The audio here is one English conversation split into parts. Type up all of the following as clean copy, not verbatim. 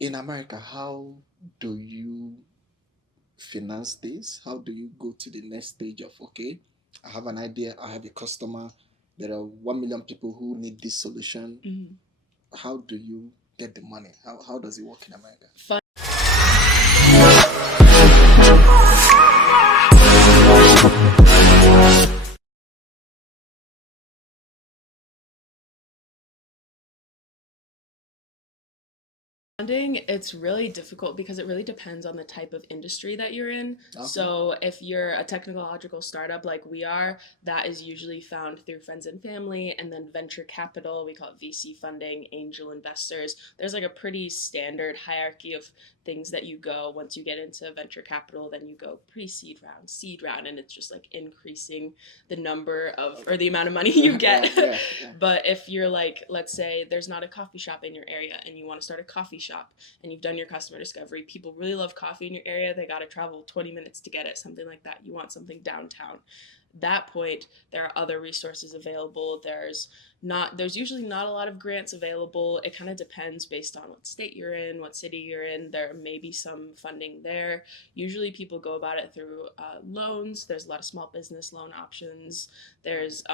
In America, how do you finance this? How do you go to the next stage of, okay, I have an idea, I have a customer, there are 1 million people who need this solution. How do you get the money? How does it work in America? Funding, it's really difficult because it really depends on the type of industry that you're in. Okay. So, if you're a technological startup like we are, that is usually found through friends and family, and then venture capital, we call it VC funding, angel investors. There's like a pretty standard hierarchy of things that you go once you get into venture capital, then you go seed round, and it's just like increasing the number of or the amount of money you get. Yeah. But if you're like, let's say there's not a coffee shop in your area and you want to start a coffee shop and you've done your customer discovery, people really love coffee in your area, they got to travel 20 minutes to get it, something like that. You want something downtown. That point, there are other resources available. There's usually not a lot of grants available. It kind of depends based on what state you're in, what city you're in. There may be some funding there. Usually people go about it through loans. There's a lot of small business loan options. There's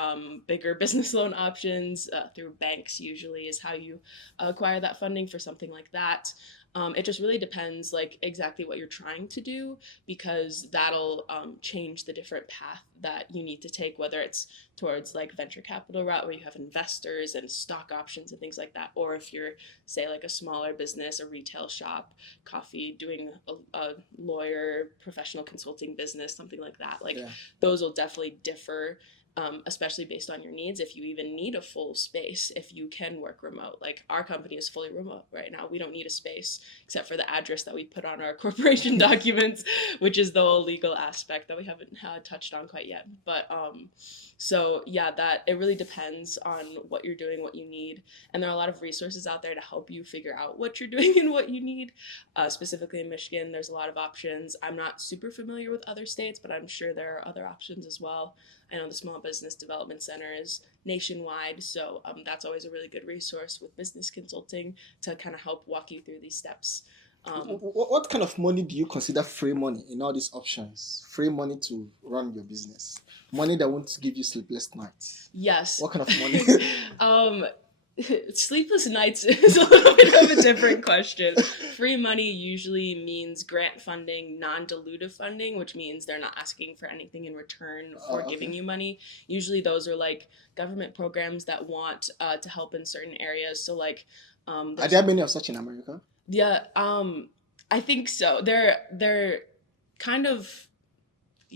bigger business loan options through banks. Usually is how you acquire that funding for something like that. It just really depends, like, exactly what you're trying to do, because that'll change the different path that you need to take, whether it's towards like venture capital route where you have investors and stock options and things like that, or if you're, say, like a smaller business, a retail shop, coffee, doing a lawyer, professional consulting business, something like that. Like, those will definitely differ. Especially based on your needs, if you even need a full space, if you can work remote. Like, our company is fully remote right now. We don't need a space except for the address that we put on our corporation documents, which is the whole legal aspect that we haven't touched on quite yet. But so yeah, that it really depends on what you're doing, what you need, and there are a lot of resources out there to help you figure out what you're doing and what you need. Specifically in Michigan, there's a lot of options. I'm not super familiar with other states, but I'm sure there are other options as well. I know the Small Business Development Center is nationwide, so that's always a really good resource with business consulting to kind of help walk you through these steps. What kind of money do you consider free money in all these options? Free money to run your business, money that won't give you sleepless nights. Yes. What kind of money? Sleepless nights is a little bit of a different question. Free money usually means grant funding, non-dilutive funding, which means they're not asking for anything in return for giving you money. Usually those are like government programs that want to help in certain areas. So like, are there many of such in America? Yeah, I think so. They're kind of,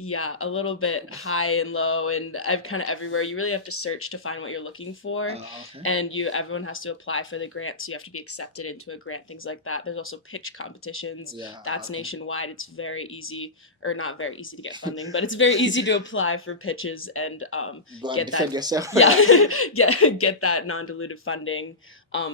yeah, a little bit high and low, and I've kind of everywhere. You really have to search to find what you're looking for, and everyone has to apply for the grant, so you have to be accepted into a grant, things like that. There's also pitch competitions. That's nationwide. It's very easy, or not very easy to get funding, but it's very easy to apply for pitches and get that get that non-dilutive funding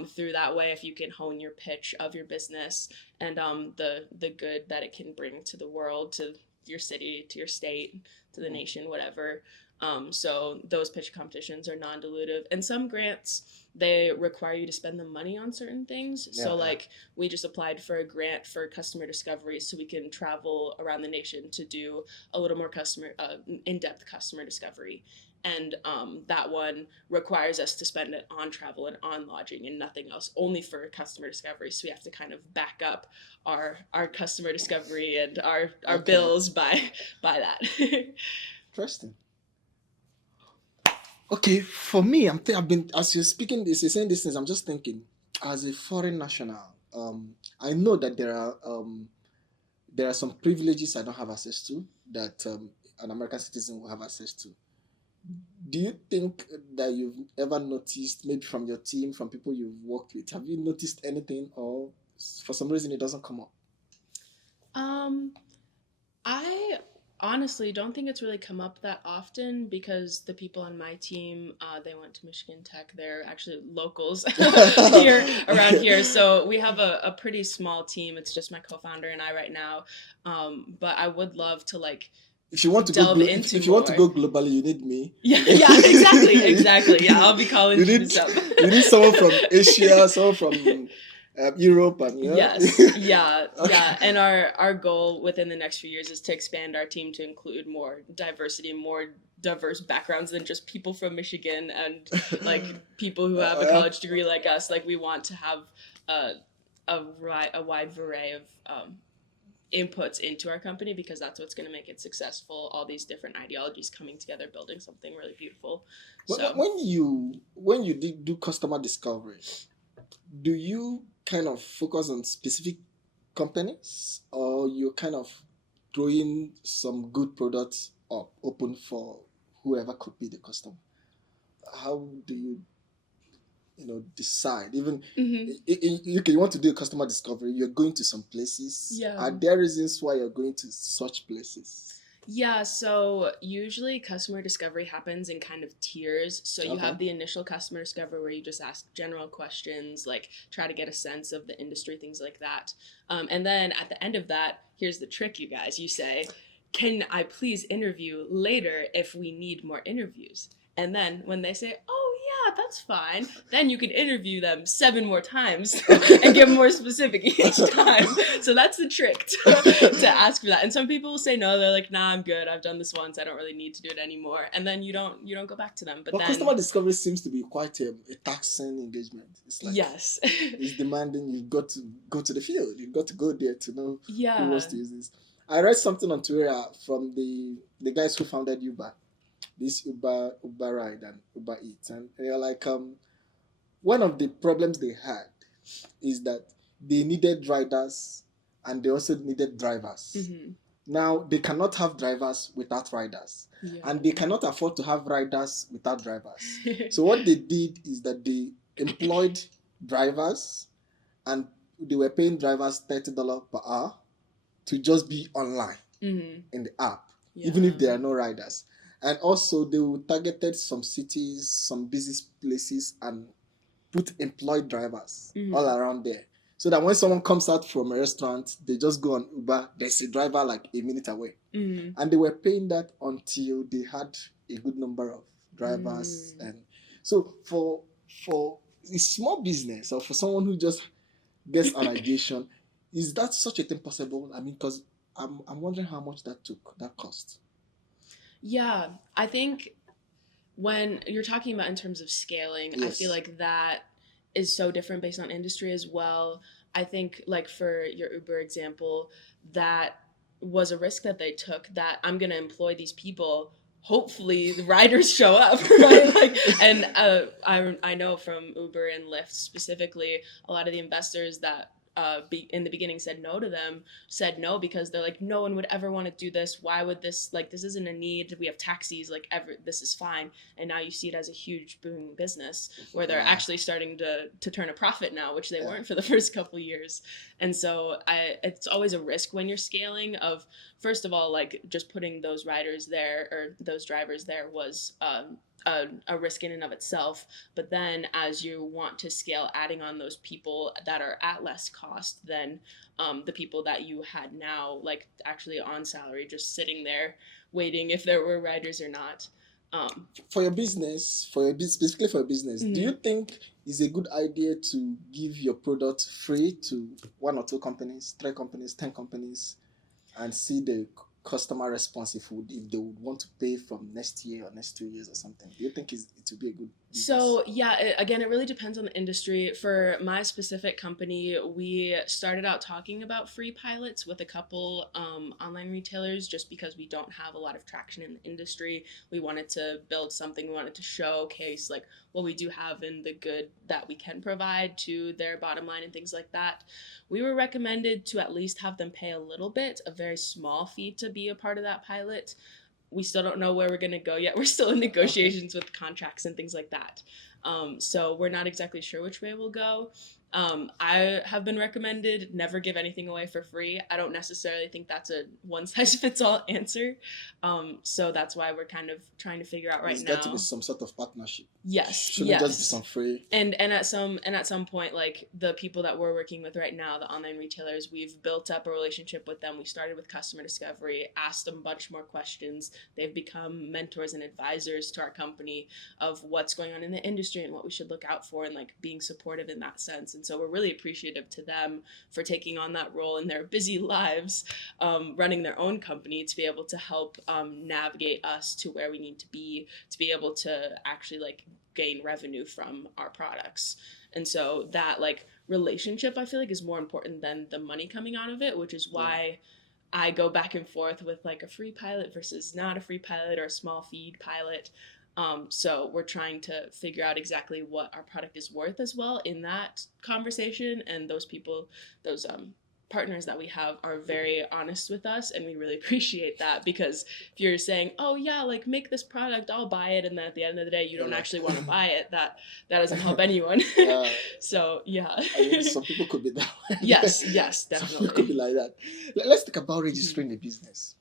through that way, if you can hone your pitch of your business and the good that it can bring to the world, to your city, to your state, to the nation, whatever. So those pitch competitions are non-dilutive, and some grants, they require you to spend the money on certain things. So like, we just applied for a grant for customer discovery, so we can travel around the nation to do a little more in-depth customer discovery. And that one requires us to spend it on travel and on lodging and nothing else, only for customer discovery. So we have to kind of back up our customer discovery and our bills by that. Interesting. Okay, for me, I've been, as you're speaking this, you're saying these things, I'm just thinking, as a foreign national, I know that there are some privileges I don't have access to that an American citizen will have access to. Do you think that you've ever noticed, maybe from your team, from people you've worked with, have you noticed anything, or for some reason it doesn't come up? I honestly don't think it's really come up that often, because the people on my team, they went to Michigan Tech. They're actually locals around here. So we have a pretty small team. It's just my co-founder and I right now. But I would love to, like, if you want to delve go into if you want to go globally, you need me. Yeah, exactly. Yeah, I'll be calling you. You need someone from Asia, someone from Europe and Yes, yeah, yeah. Okay. And our goal within the next few years is to expand our team to include more diversity, more diverse backgrounds than just people from Michigan and like people who have a Uh, college degree like us. Like we want to have a a wide array of inputs into our company because that's what's going to make it successful. All these different ideologies coming together, building something really beautiful. So when you do customer discovery, do you kind of focus on specific companies, or you're kind of throwing some good products up open for whoever could be the customer? How do you decide? Even mhm. you want to do a customer discovery, you're going to some places. Yeah. Are there reasons why you're going to such places? Yeah, so usually customer discovery happens in kind of tiers. So you Okay. have the initial customer discovery where you just ask general questions, like try to get a sense of the industry, things like that. And then at the end of that, here's the trick, you guys. You say, can I please interview later if we need more interviews? And then when they say, oh, yeah, that's fine, then you can interview them 7 more times and get more specific each time. So that's the trick to ask for that. And some people will say no, they're like, nah, I'm good. I've done this once. I don't really need to do it anymore. And then you don't go back to them. But But then customer discovery seems to be quite a taxing engagement. It's like yes. it's demanding. You've got to go to the field. You've got to go there to know who wants Yeah. to use this. I read something on Twitter from the guys who founded Uber, this Uber Ride and Uber Eats, and they're like, one of the problems they had is that they needed riders and they also needed drivers. Mm-hmm. Now they cannot have drivers without riders, Yeah. and they cannot afford to have riders without drivers. So what they did is that they employed drivers, and they were paying drivers $30 per hour to just be online mm-hmm. in the app, Yeah. even if there are no riders. And also they will targeted some cities, some busy places, and put employed drivers Mhm. all around there. So that when someone comes out from a restaurant, they just go on Uber, there's a driver like a minute away. Mm-hmm. And they were paying that until they had a good number of drivers. And so for a small business, or for someone who just gets an ideation, is that such a thing possible? I mean, because I'm wondering how much that cost. Yeah, I think when you're talking about in terms of scaling, I feel Yes. like that is so different based on industry as well. I think like for your Uber example, that was a risk that they took, that I'm going to employ these people, hopefully the riders show up, right? Like, and I know from Uber and Lyft specifically, a lot of the investors that in the beginning said no because they're like, no one would ever want to do this. Why would this, like, this isn't a need. We have taxis, like, this is fine. And now you see it as a huge booming business where they're actually starting to turn a profit now, which they weren't for the first couple of years. And so it's always a risk when you're scaling of, first of all, like just putting those riders there or those drivers there was a risk in and of itself. But then as you want to scale, adding on those people that are at less cost than the people that you had now, like actually on salary, just sitting there waiting if there were riders or not. For your business, specifically for your business, do you think it's a good idea to give your product free to 1 or 2 companies, 3 companies, 10 companies, and see the customer response if they would want to pay from next year or next 2 years or something? Do you think it would be a good business? So yeah, again, it really depends on the industry. For my specific company, we started out talking about free pilots with a couple online retailers just because we don't have a lot of traction in the industry. We wanted to build something. We wanted to showcase like what we do have and the good that we can provide to their bottom line and things like that. We were recommended to at least have them pay a little bit, a very small fee to be a part of that pilot. We still don't know where we're going to go yet. We're still in negotiations with contracts and things like that. So we're not exactly sure which way we'll go. I have been recommended never give anything away for free. I don't necessarily think that's a one size fits all answer. So that's why we're kind of trying to figure out right now. There's got to be some sort of partnership. Yes. Shouldn't just be some free. And at some point, like the people that we're working with right now, the online retailers, we've built up a relationship with them. We started with customer discovery, asked them a bunch more questions. They've become mentors and advisors to our company of what's going on in the industry and what we should look out for, and like being supportive in that sense. And And so we're really appreciative to them for taking on that role in their busy lives, running their own company, to be able to help navigate us to where we need to be able to actually like gain revenue from our products. And so that like relationship, I feel like, is more important than the money coming out of it, which is why I go back and forth with like a free pilot versus not a free pilot or a small feed pilot. So we're trying to figure out exactly what our product is worth as well in that conversation. And those people, those partners that we have are very honest with us, and we really appreciate that, because if you're saying, oh yeah, like make this product, I'll buy it, and then at the end of the day you don't actually want to buy it, that doesn't help anyone. So yeah. I mean, some people could be that way. Yes, Some definitely. people could be like that. Let's talk about registering a business.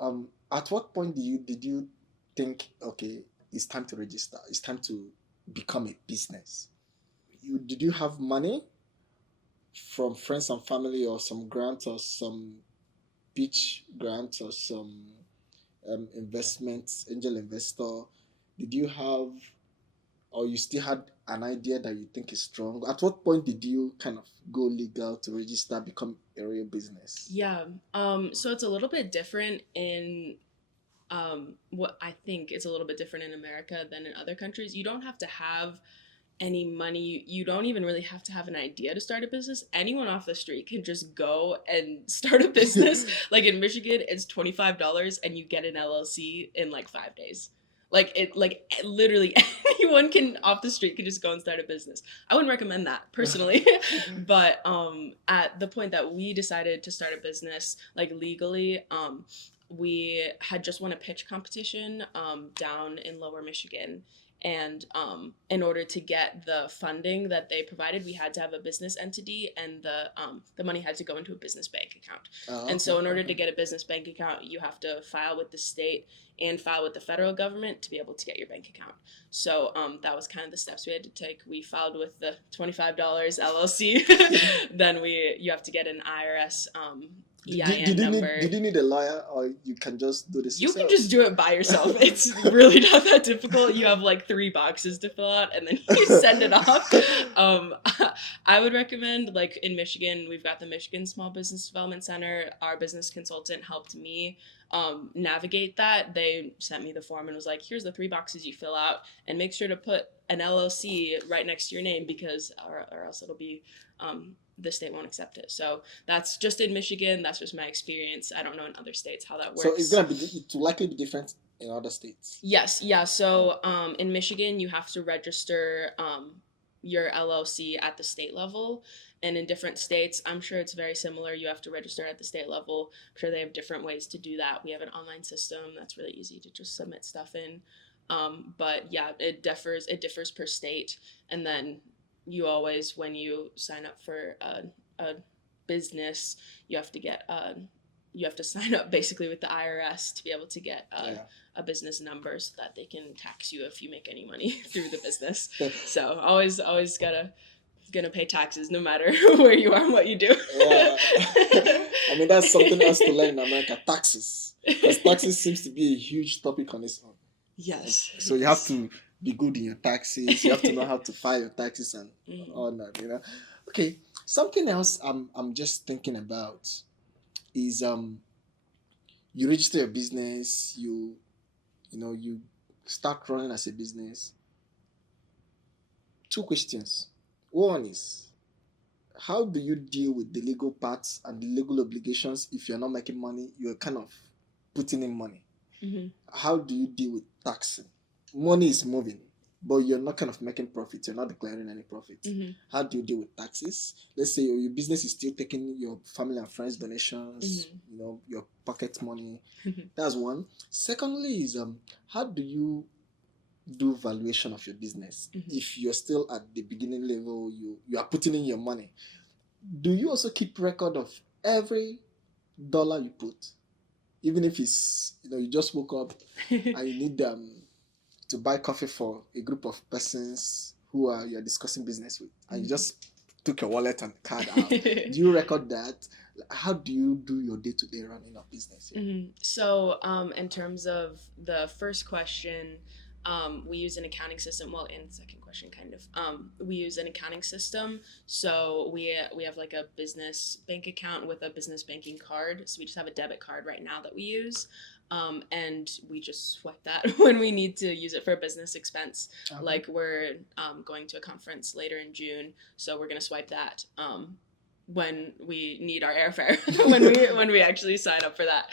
At what point did you think, okay, it's time to register, it's time to become a business? Did you have money from friends and family, or some grant, or some pitch grant, or some investments, angel investor? Did you have, or you still had an idea that you think is strong? At what point did you kind of go legal to register, become a real business? Yeah. So it's a little bit different in what I think it's a little bit different in America than in other countries. You don't have to have any money. You don't even really have to have an idea to start a business. Anyone off the street can just go and start a business. Like in Michigan, it's $25 and you get an LLC in like 5 days. Like literally anyone can off the street can just go and start a business. I wouldn't recommend that personally, but at the point that we decided to start a business like legally, we had just won a pitch competition down in Lower Michigan. And in order to get the funding that they provided, we had to have a business entity, and the money had to go into a business bank account. And so in order to get a business bank account, you have to file with the state and file with the federal government to be able to get your bank account. So that was kind of the steps we had to take. We filed with the $25 LLC. Then you have to get an IRS EIN number. Did you need a lawyer, or you can just do this You yourself? can just do it by yourself. It's really not that difficult. You have like 3 boxes to fill out, and then you send it off. I would recommend, like in Michigan, we've got the Michigan Small Business Development Center. Our business consultant helped me navigate that. They sent me the form and was like, here's the 3 boxes you fill out, and make sure to put an LLC right next to your name, because or else it'll be the state won't accept it. So that's just in Michigan. That's just my experience. I don't know in other states how that works. So it will likely be different in other states. Yes, yeah. So in Michigan, you have to register your LLC at the state level. And in different states, I'm sure it's very similar. You have to register at the state level. I'm sure they have different ways to do that. We have an online system that's really easy to just submit stuff in. But yeah, it differs per state. And then you always, when you sign up for a business, you have to sign up basically with the IRS to be able to get a business number, so that they can tax you if you make any money through the business. So always gonna pay taxes no matter where you are and what you do. I mean, that's something else to learn in America, taxes. Because taxes seems to be a huge topic on its own. Yes. So you have to be good in your taxes. You have to know how to file your taxes and all that, you know. Okay, something else I'm just thinking about is you register your business, you start running as a business. 2 questions. One is, how do you deal with the legal parts and the legal obligations? If you're not making money, you're kind of putting in money. Mm-hmm. How do you deal with taxing? Money is moving, but you're not kind of making profits. You're not declaring any profit. Mm-hmm. How do you deal with taxes? Let's say your business is still taking your family and friends donations, your pocket money. Mm-hmm. That's one. Secondly is, how do you do valuation of your business? Mm-hmm. If you're still at the beginning level, you are putting in your money. Do you also keep record of every dollar you put? Even if it's, you just woke up and you need to buy coffee for a group of persons who you're discussing business with, and you just took your wallet and card out. Do you record that? How do you do your day-to-day running of business? Mm-hmm. So in terms of the first question, We use an accounting system. Well, and second question, kind of. We use an accounting system. So we have like a business bank account with a business banking card. So we just have a debit card right now that we use. And we just swipe that when we need to use it for a business expense. Okay. Like we're going to a conference later in June, so we're gonna swipe that when we need our airfare when we actually sign up for that.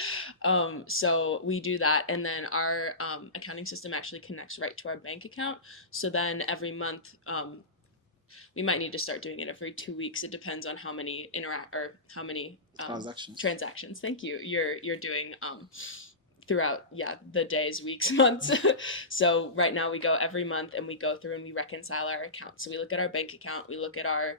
So we do that, and then our accounting system actually connects right to our bank account. So then every month. We might need to start doing it every 2 weeks. It depends on how many transactions. Thank you. You're doing throughout the days, weeks, months. So right now we go every month and we go through and we reconcile our accounts. So we look at our bank account, we look at our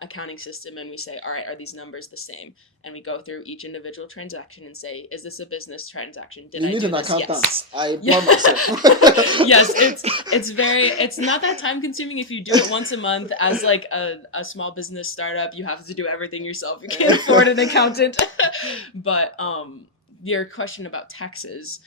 accounting system, and we say, all right, are these numbers the same? And we go through each individual transaction and say, is this a business transaction? Did You I need do an this? accountant. Yes. I Yeah. blame myself. Yes, it's not that time consuming if you do it once a month. As like a small business startup, you have to do everything yourself. You can't afford an accountant. But your question about taxes.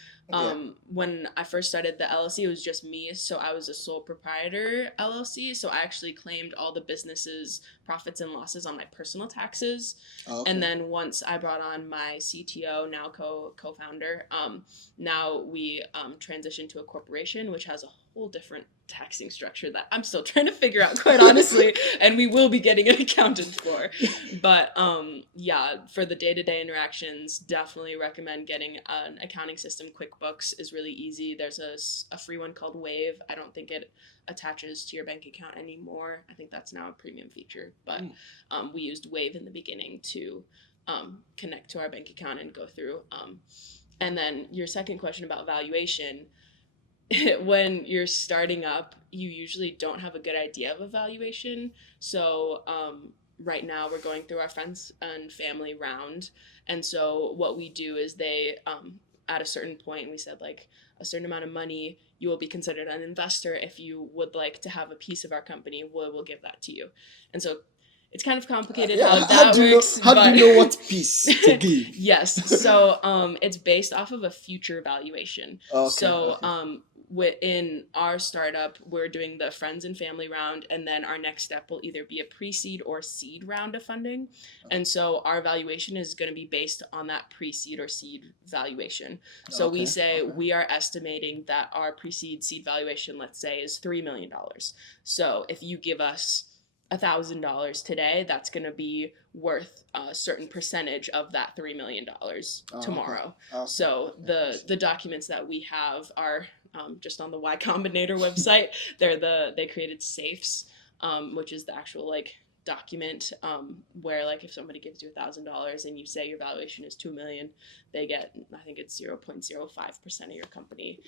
When I first started the LLC, it was just me, so I was a sole proprietor LLC, so I actually claimed all the business's profits and losses on my personal taxes. Okay. And then once I brought on my CTO, now co-founder, now we transitioned to a corporation, which has a whole different taxing structure that I'm still trying to figure out, quite honestly, and we will be getting an accountant for. But for the day-to-day interactions, definitely recommend getting an accounting system. QuickBooks is really easy. There's a free one called Wave. I don't think it attaches to your bank account anymore. I think that's now a premium feature, but we used Wave in the beginning to connect to our bank account and go through. And then your second question about valuation, when you're starting up, you usually don't have a good idea of a valuation. So right now we're going through our friends and family round. And so what we do is they, at a certain point, we said like a certain amount of money, you will be considered an investor. If you would like to have a piece of our company, we'll give that to you. And so it's kind of complicated how that works. How do you know what piece to give? Yes. So it's based off of a future valuation. Okay, so okay. Within our startup, we're doing the friends and family round, and then our next step will either be a pre-seed or seed round of funding. And so our valuation is going to be based on that pre-seed or seed valuation. So we say we are estimating that our pre-seed seed valuation, let's say, is $3 million. So if you give us $1,000 today, that's going to be worth a certain percentage of that $3 million tomorrow. Okay. So the documents that we have are just on the Y Combinator website. They created safes, which is the actual like document where like if somebody gives you $1,000 and you say your valuation is $2 million, they get, I think it's 0.05% of your company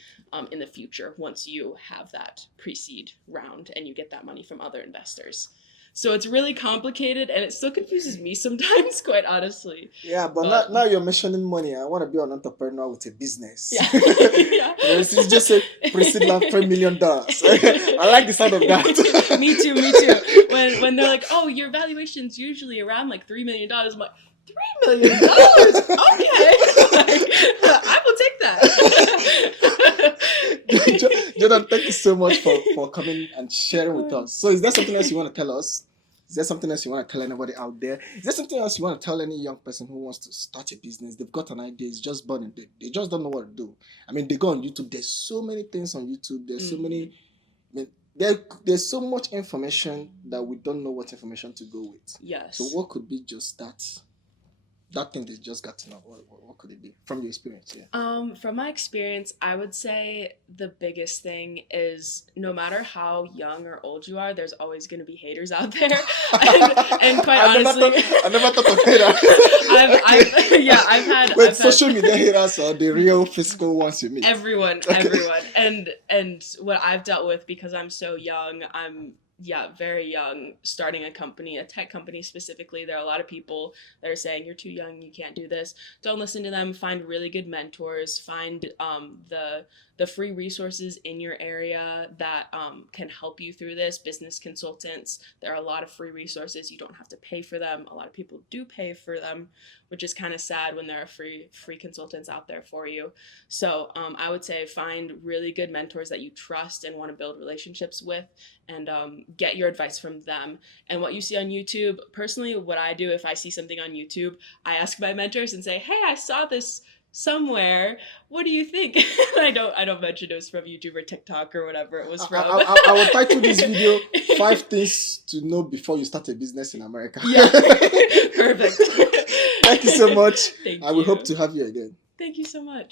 in the future once you have that pre-seed round and you get that money from other investors. So it's really complicated, and it still confuses me sometimes, quite honestly. Yeah, but now you're mentioning money. I want to be an entrepreneur with a business. Yeah. It's just a pre-seed $3 million. I like the sound of that. Me too. When they're like, oh, your valuation's usually around like $3 million, I'm like, $3 million? Okay. Like, I will take that. Jordan, thank you so much for coming and sharing with us. So is there something else you want to tell us? Is there something else you want to tell anybody out there? Is there something else you want to tell any young person who wants to start a business? They've got an idea, it's just burning. They just don't know what to do. I mean, they go on YouTube. There's so many things on YouTube. There's so many... I mean, there's so much information that we don't know what information to go with. Yes. So what could be just that thing they just got to know? What could it be from your experience? Yeah. From my experience, I would say the biggest thing is no matter how young or old you are, there's always going to be haters out there. and quite honestly, I never thought of haters. I've had. Wait, social media haters or the real physical ones you meet? Everyone. And what I've dealt with, because I'm so young, I'm very young, starting a company, a tech company specifically. There are a lot of people that are saying you're too young, you can't do this. Don't listen to them. Find really good mentors. Find the free resources in your area that can help you through this. Business consultants. There are a lot of free resources. You don't have to pay for them. A lot of people do pay for them, which is kind of sad when there are free consultants out there for you. So I would say find really good mentors that you trust and want to build relationships with, and get your advice from them. And what you see on YouTube, personally, what I do if I see something on YouTube, I ask my mentors and say, hey, I saw this somewhere, what do you think? I don't mention it was from YouTube or TikTok or whatever it was from. I will title this video 5 things to know before you start a business in America. Yeah. Perfect. Thank you so much. Thank I will you. hope to have you again. Thank you so much.